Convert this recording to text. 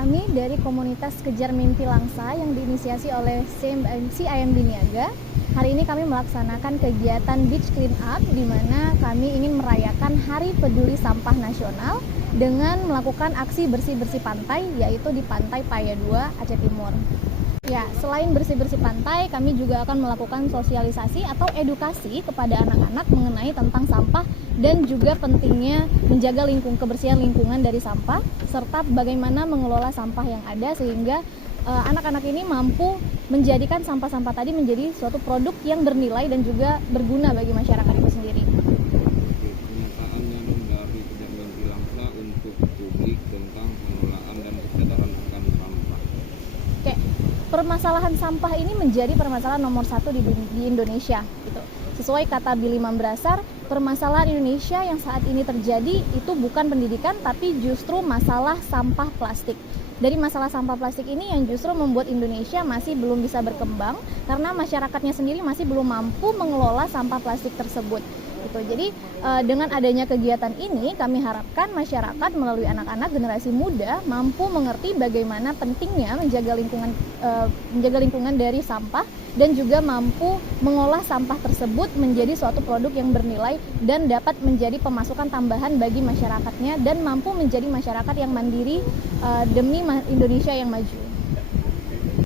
kami dari komunitas Kejar Mimpi Langsa yang diinisiasi oleh CIMB Niaga. Hari ini kami melaksanakan kegiatan Beach Clean Up, di mana kami ingin merayakan Hari Peduli Sampah Nasional dengan melakukan aksi bersih-bersih pantai, yaitu di Pantai Paya 2, Aceh Timur. Ya, selain bersih-bersih pantai, kami juga akan melakukan sosialisasi atau edukasi kepada anak-anak mengenai tentang sampah dan juga pentingnya menjaga kebersihan lingkungan dari sampah, serta bagaimana mengelola sampah yang ada sehingga anak-anak ini mampu menjadikan sampah-sampah tadi menjadi suatu produk yang bernilai dan juga berguna bagi masyarakat itu sendiri. Pernyataannya dari Kejar Mimpi Langsa untuk publik tentang pengelolaan dan kesadaran akan sampah. Oke, permasalahan sampah ini menjadi permasalahan nomor 1 di Indonesia. Gitu. Sesuai kata Billy Mambrasar, permasalahan Indonesia yang saat ini terjadi itu bukan pendidikan, tapi justru masalah sampah plastik. Dari masalah sampah plastik ini yang justru membuat Indonesia masih belum bisa berkembang karena masyarakatnya sendiri masih belum mampu mengelola sampah plastik tersebut. Gitu. Jadi dengan adanya kegiatan ini kami harapkan masyarakat melalui anak-anak generasi muda mampu mengerti bagaimana pentingnya menjaga lingkungan dari sampah dan juga mampu mengolah sampah tersebut menjadi suatu produk yang bernilai dan dapat menjadi pemasukan tambahan bagi masyarakatnya dan mampu menjadi masyarakat yang mandiri demi Indonesia yang maju.